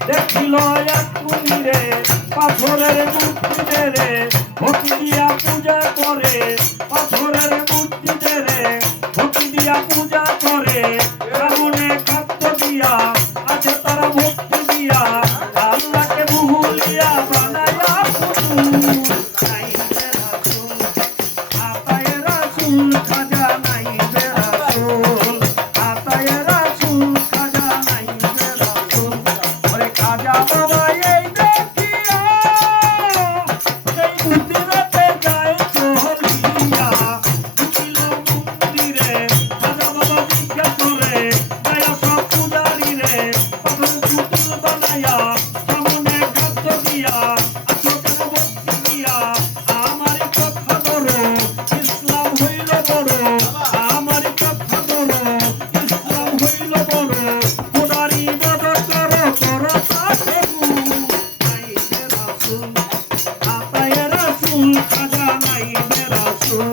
দেখিল এক কুমিরে পাথরের মূর্তিতে রে ভক্তি দিয়া পূজা করে পাথরের মূর্তিতে রে ভক্তি দিয়া পূজা করে সামনে খাদ্য দিয়া আছে তারা ভক্তি দিয়া আল্লাহকে বহুলিয়া বানায়া পুতুল নাইবে রাসূল আতায়ে রাসূল খাজা নাইবে রাসূল আতায়ে রাসূল খাজা নাইবে রাসূল ওরে খাজা বাবা এই দেখিয়া এই মন্দিরেতে যায় চলিয়া ঢুকিল মন্দিরে খাজা বাবা ভিক্ষা করে গায়া সব পূজারি রে পাথর পুতুল বানায়া সামনে খাদ্য দিয়া আছো কেন ভক্তি দিয়া আমার কথা ধরো ইসলাম হইল বড় আমার কথা ধরো ইসলাম হইল বড় খোদার ইবাদত করো করো নাইবে রাসূল আতায়ে রাসূল খাজা নাইবে রাসূল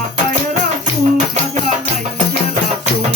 আতায়ে রাসূল খাজা নাইবে রাসূল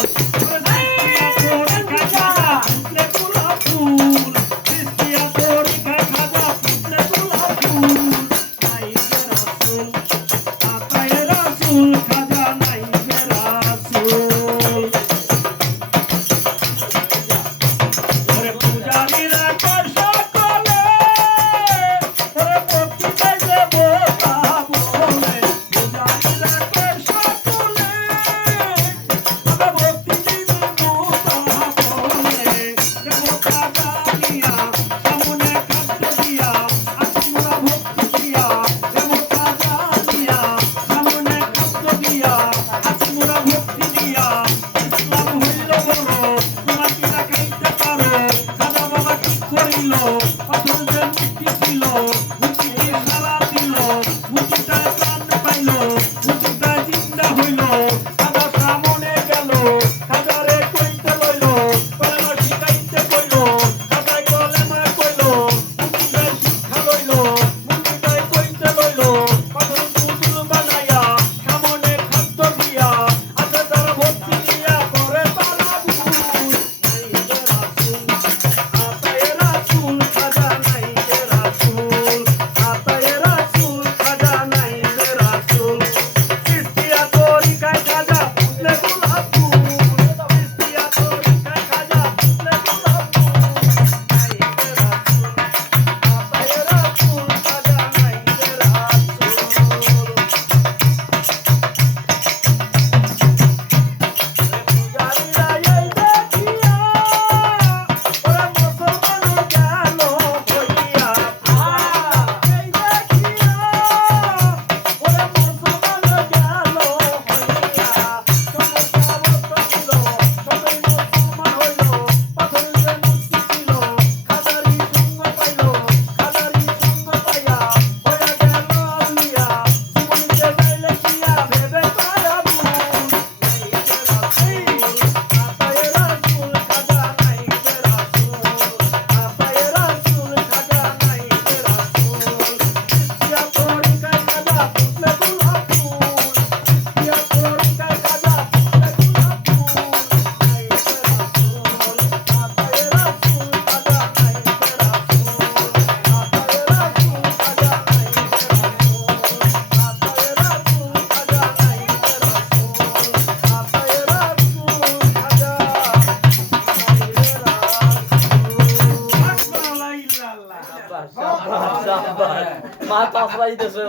মাথা ফ্রাই দিতেছে